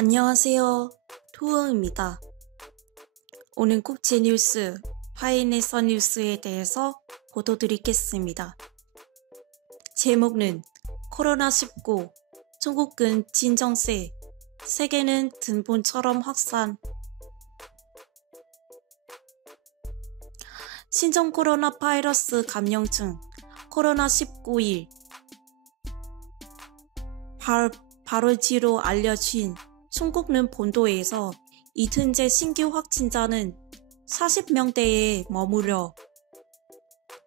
안녕하세요. 토흥입니다. 오늘 국제 뉴스, 파이내서 뉴스에 대해서 보도드리겠습니다. 제목은 코로나19, 중국은 진정세, 세계는 등본처럼 확산. 신종 코로나 바이러스 감염증, 코로나19일 발월지로 알려진 중국는 본도에서 이틀째 신규 확진자는 40명대에 머무려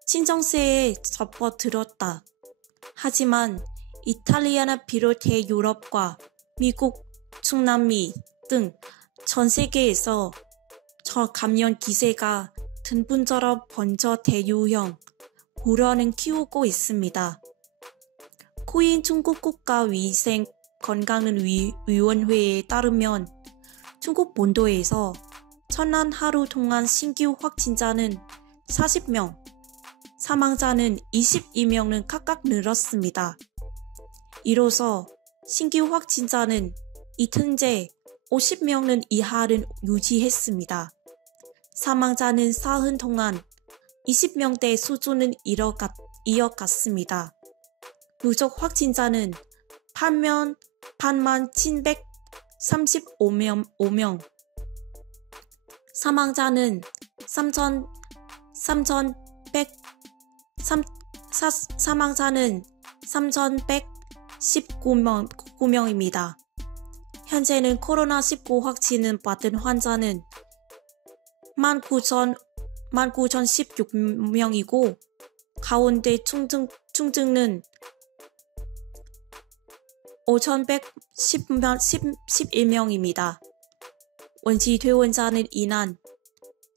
진정세에 접어들었다. 하지만 이탈리아나 비롯해 유럽과 미국, 중남미 등 전 세계에서 저감염 기세가 등분처럼 번져 대유형 우려는 키우고 있습니다. 코인 중국 국가위생건강위원회에 따르면 중국 본도에서 전날 하루 동안 신규 확진자는 40명, 사망자는 22명은 각각 늘었습니다. 이로써 신규 확진자는 이틀째 50명은 이하를 유지했습니다. 사망자는 사흘 동안 20명대 수준을 이어갔습니다. 누적 확진자는 81,735명, 사망자는 3,119명입니다. 현재는 코로나19 확진을 받은 환자는 19,016명이고 가운데 중증은 5,111명입니다. 원시 퇴원자는 이날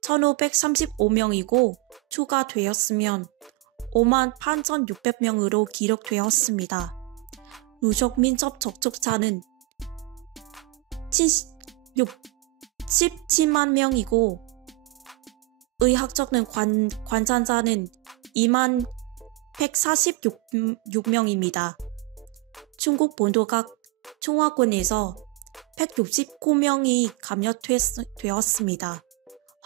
1,535명이고 추가되었으면 58,600명으로 기록되었습니다. 누적 민접 접촉자는 17만 명이고 의학적인 관장자는 21,146명입니다. 중국 본도 각 중화권에서 169명이 감염되었습니다.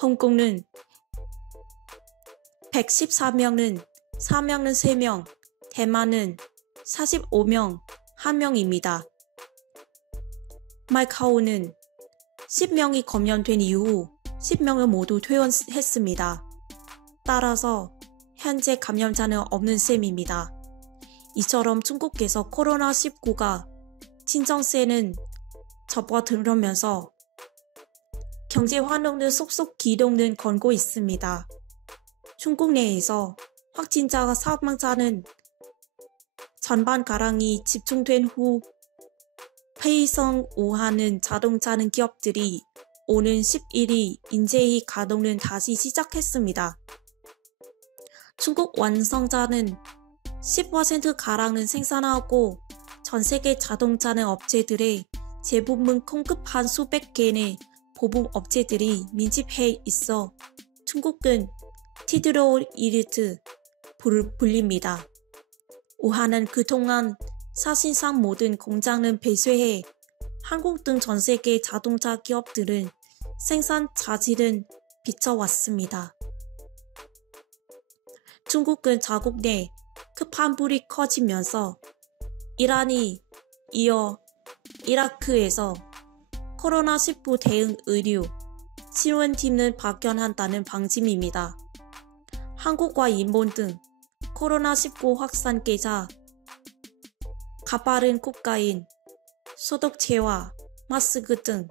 홍콩은 114명은 4명은 3명, 대만은 45명, 1명입니다. 마카오는 10명이 감염된 이후 10명을 모두 퇴원했습니다. 따라서 현재 감염자는 없는 셈입니다. 이처럼 중국에서 코로나19가 진정세는 접어들면서 경제 활동을 속속 기동을 걸고 있습니다. 중국 내에서 확진자와 사망자는 절반가량이 집중된 후 회의성 우하는 자동차는 기업들이 오는 11일 인재의 가동을 다시 시작했습니다. 중국 완성자는 10%가량은 생산하고 전 세계 자동차는 업체들의 제품을 공급한 수백 개의 보복 업체들이 밀집해 있어 중국은 티드로이르트 불립니다. 우한은 그동안 사실상 모든 공장을 배쇄해 한국 등 전 세계 자동차 기업들은 생산 자질을 비춰왔습니다. 중국은 자국 내 급한 불이 커지면서 이란이 이어 이라크에서 코로나19 대응 의료 지원팀을 파견한다는 방침입니다. 한국과 일본 등 코로나19 확산 계자 가파른 국가인 소독제와 마스크 등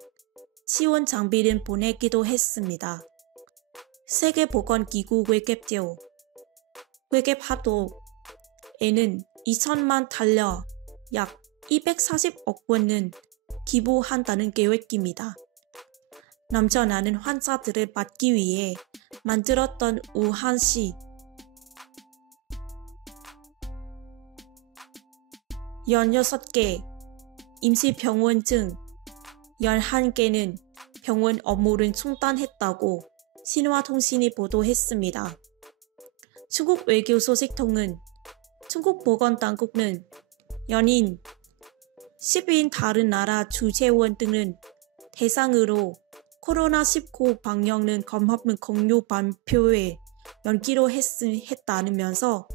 지원 장비를 보내기도 했습니다. 세계보건기구 외계파도에는 2천만 달러 약 240억 원은 기부한다는 계획입니다. 넘쳐나는 환자들을 막기 위해 만들었던 우한시 16개 임시병원 중 11개는 병원 업무를 중단했다고 신화통신이 보도했습니다. 중국 외교 소식통은 중국 보건당국은 연인 10인 다른 나라 주재원 등은 대상으로 코로나19 방역은 검합은 공유 발표에 연기로 했다면서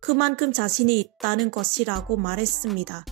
그만큼 자신이 있다는 것이라고 말했습니다.